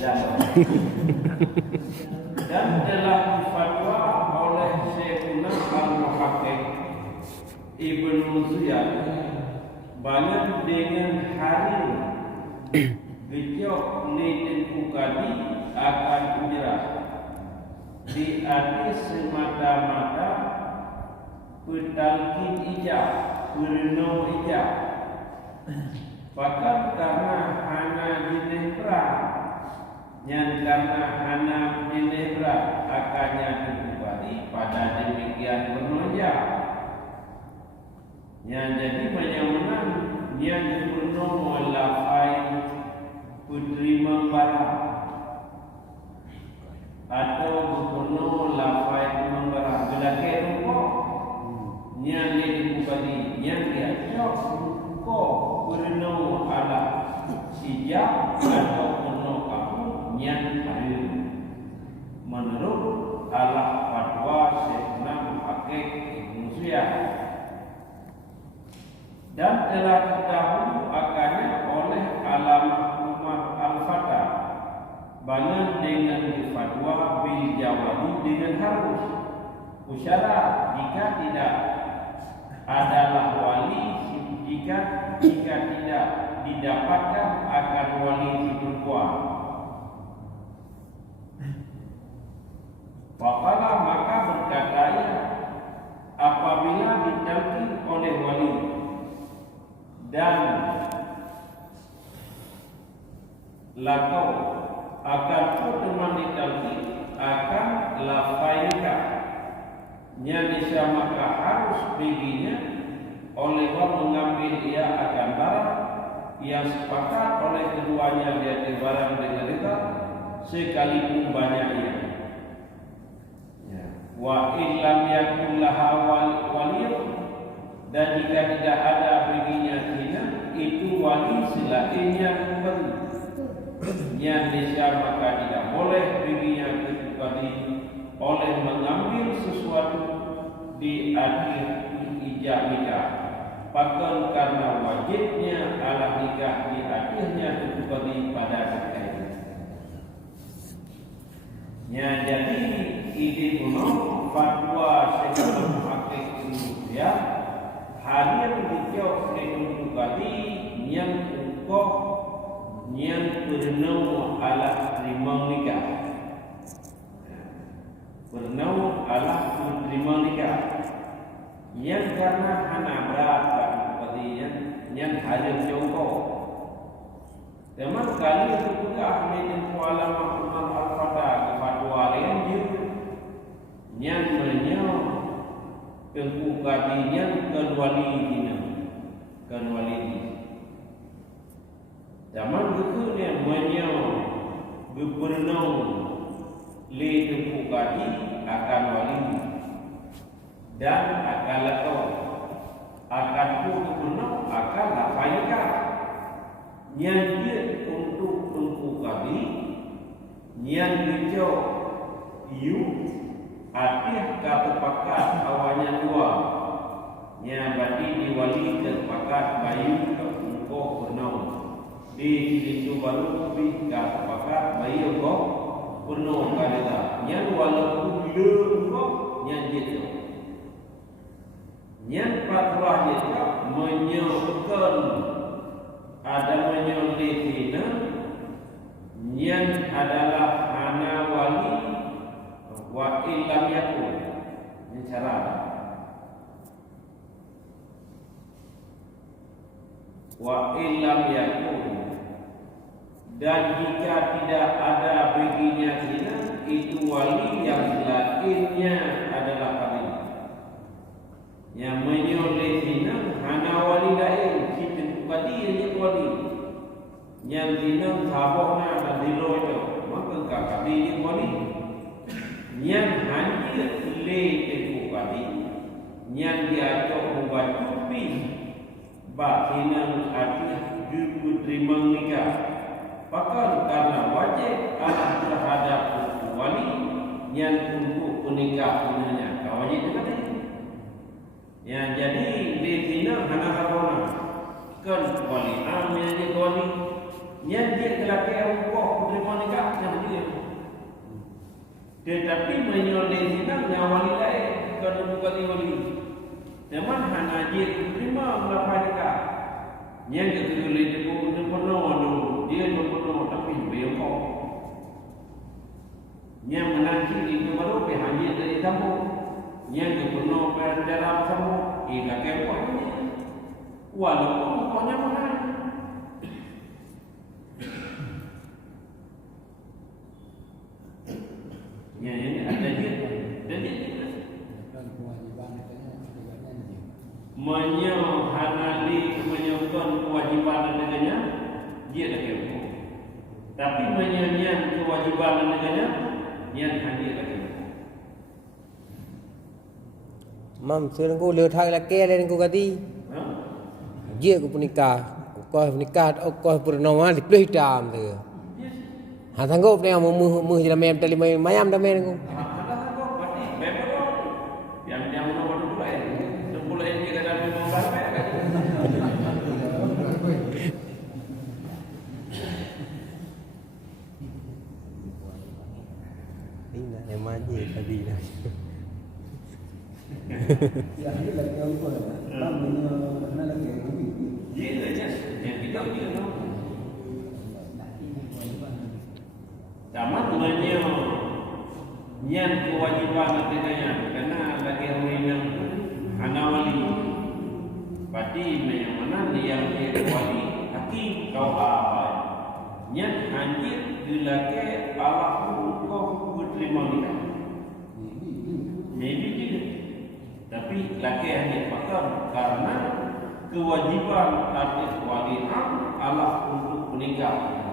ya. Dan telah difatwa oleh Syekhuna Al-Muhaqqiq Ibnu Ziyad banyak dengan hari Gejok Nidin Ukadi akan kujira di atas semata-mata Petalkin ijab, Perno ijab. Fakat karena hana jinebra, yang karena hana jinebra akannya kembali pada demikian Perno ijab. Yang jadi banyak menang, yang Perno melafai putri membara atau Perno lafai membara belakang rukuk. Yang dibukali yang dia cok ko perno ala sijak atau perno kamu yang hari menurut ala fatwa Syekhuna Al-Muhaqqiq Ibnu Ziyad dan telah diketahui akannya oleh Alamah Umar Al-Fatah banyak dengan fatwa bil jawabi dengan harus usyarat jika tidak adalah wali jika tidak didapatkan akan wali si perempuan. Faqala maka berkata ia, apabila ditalqin oleh wali dan lakau akan teman ditalqin akan lafaika nyanisya maka harus baginya oleh orang mengambil ia akan barang yang sepakat oleh keduanya dia barang dengan kita sekalipun banyaknya. Wa illam yakul laha wali dan jika tidak ada baginya zina itu wali selainnya pemberi yang nisya maka tidak boleh baginya kecuali oleh mengambil sesuatu di akhir ijab nikah. Bahkan karena wajibnya ala nikah di akhirnya kecuali pada nikah. Ya, jadi ini menurut fatwa Syekh Muhammad Indonesia hadir dijawab oleh kali yang ukoh yang bernau ala terima nikah, bernau ala terima nikah yang karena hana berat seperti yang hadir jauh. Teman kali itu juga menjadi ulama al-fatwa fatwa yang yang menyo kengkukadinya kenwali ini. Zaman itu dia menyo gubernur le kengkukadi akan wali dan akan lekau akan gubernur akan lafaika yang dia untuk kengkukadi yang hijau you artinya kata pakat awalnya dua yang berarti diwali terpakat bayu ke engkau penuh di situ baru lebih kata pakat bayu engkau penuh kata yang walaupun le engkau yang jitu yang patlah jitu menyokon ada menyolidina yang adalah hana wali wa illam yakun ini cara wa illam yakun dan jika tidak ada baginya zina itu wali yang lainnya adalah kami yang menyoleh zina hana wali lain kita bukan dia yang wali yang zina sabokna dan diloyo maka kami yang wali yang hanya le tekukati yang diajak membacupi bakinan hati juga terima nikah bahkan karena wajib anak terhadap wali yang untuk menikah dengannya wajib dengan ini yang jadi di sini hana harona kan wali amnya di wali yang dia lelaki yang terima nikah yang dia tetapi menyoleh zina wali lain bukan bukan wali. Teman hana dia terima melapangkan. Yang ketulis itu penuh dia penuh tapi beliau yang menanti itu baru hanya dari tamu yang penuh dalam tamu ia keponya walaupun pokoknya mana. Ya, ini ada dia. Jadi menyohanali menyokon kewajiban dengannya dia dah kira. Tapi menyanyian kewajiban dengannya yang hadir dah kira. Mam sering ku lừa thay là ke lên ku kati. Dia ku nikah, ku nikah, ku purnama di play time tu. Sanggup ni mu jalan main tali mayam dah main ku. Yang nomor 10 ini kada memang sampai. Ini yang manja tadi dah. Ya, ini lagi apa? Kamu mana lagi? Dia aja yang kita dia tahu. Zaman Nyan kewajiban katanya karena lagi orang yang hanawali. Berarti yang mana yang dia wali hakim kau apa? Nyan anjir dilake Allah kau berterima nikah. Maybe juga. Tapi laki hanya pakar karena kewajiban artis wali Allah untuk menikah.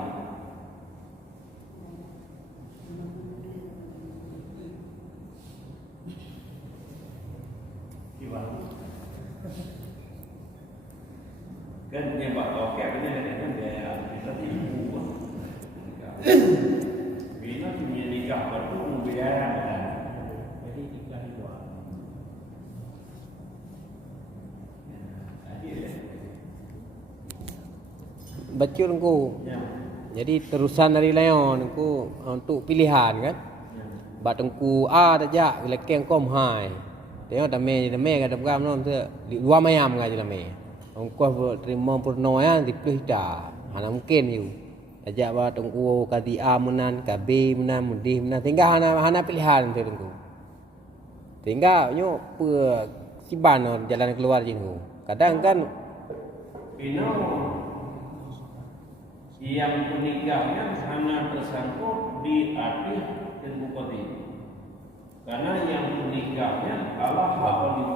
Kan dia buat okey benar kan dia kita tipu. Bila punya nikah baru biaya kan. Jadi iklan dua. Betul engkau. Ya. Jadi terusan dari leon engkau untuk pilihan kan. Bat engkau saja bila keng kom hai. Tengok dame kadang kam nom tu dua mayam kan dame. Engkau terima purno ya dipilih dah. Hana mungkin you. Ajak bat engkau kadi A menan, KB menan, mudih menan. Tinggal hana pilihan tu engkau. Tinggal nyo pe siban jalan keluar jinu. Kadang kan Pino yang menikahnya hanya tersangkut di akhir terbukti. Karena yang menikahnya Allah wali.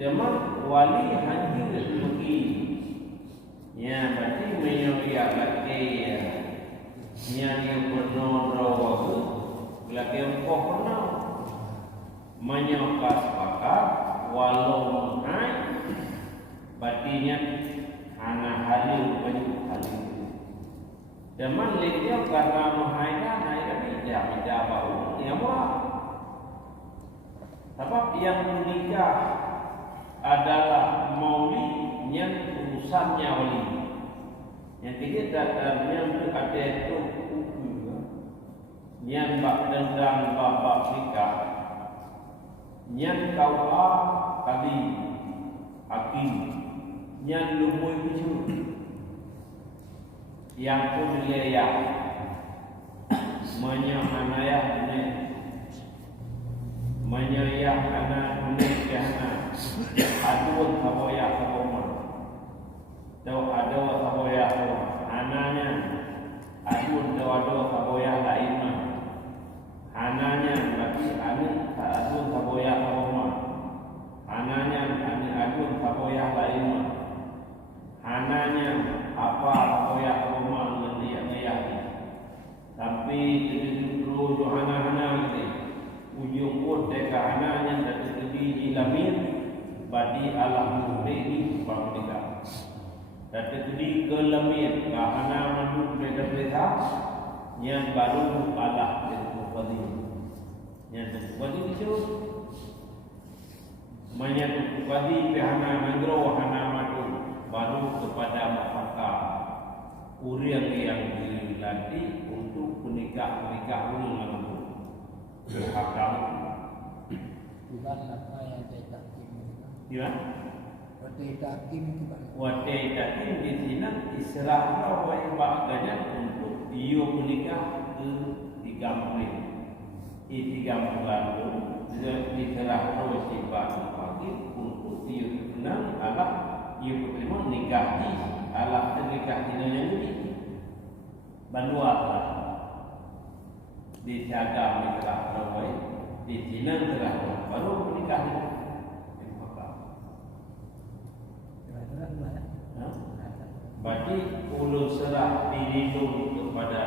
Cuma wali hanya pergi. Ya, berarti menyoyak lagi ya. Yang pernah rawa lagi engkau pernah menyokas pakar walau mengai batinya anak halil banyak halil. Zaman dia karena menghaikan tidak bau ya buat. Sebab yang menikah adalah mauli yang urusannya wali. Yang ketiga datangnya untuk ada itu yang bak dendang bab nikah. Yang kau kali hakim yang lumui itu yang pun leyak menyamanayah ini menyayah anak menikahna aduan kaboya kaboma tau adawa kaboya anaknya aduan tau kaboya lainnya anaknya bagi anak aduan kaboya kaboma anaknya aduan kaboya lainnya anaknya apa kaboya kaboma dengan dia tapi terus Johana gitu ujung pun teka anaknya dan terjadi ilamir badi Allah muhri pangdika dan terjadi ke lamir kahana mandu mereka yang baru Allah terkubali yang terkubali itu menyebabkan pihana mandro hana madu baru kepada mafaka uriang yang dilatih untuk menikah ulang hakam bukan apa yang saya takim. ya Waktu takim wadai takim di sini Islam rawai baganya untuk dia menikah ke 3 bulan. Ini 3 bulan diserah rawai sifat pagi untuk dia kenal Allah dia berterima nikahi Allah ternikah dinanya ini bandualah dijaga mitra rawai di Cina terah baru menikah ini. Berarti ulun serah diri kepada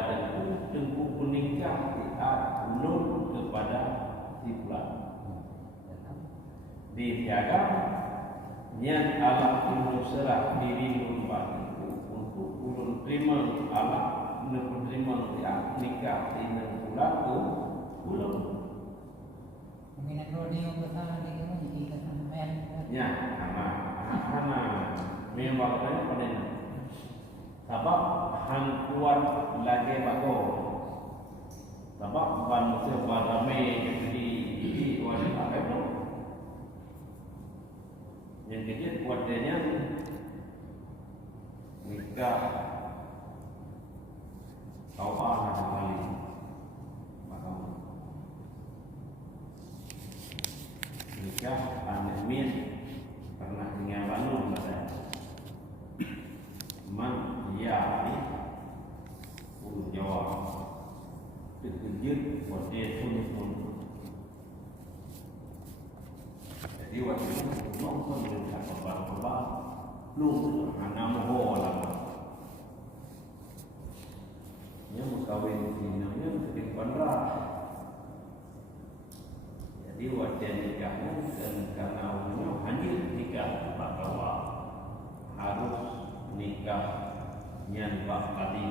tengku menikah ulun kepada si fulan. Dijaga niat Allah ulun serah diri untuk ulun terima Allah menerima nikah dengan pulang ke pulau. Mungkin rodi yang besar ni kan jadi sampai. Ya, karena memang katanya pada sebab hang kuat lagi bagus. Sebab manusia barame jadi wajib apa itu? Yang kecil kuatnya nikah kau anak kali makam nikah anemin pernah tinggal balon pada man ya ni pun jawab terkejut buat dia pun jadi waktu itu nonton dengan kabar-kabar lu anak moho lah yang kawin dinamnya ketik pandra jadi wajah nikahnya dan karena umumnya hanya nikah bahwa harus nikah yang bak tadi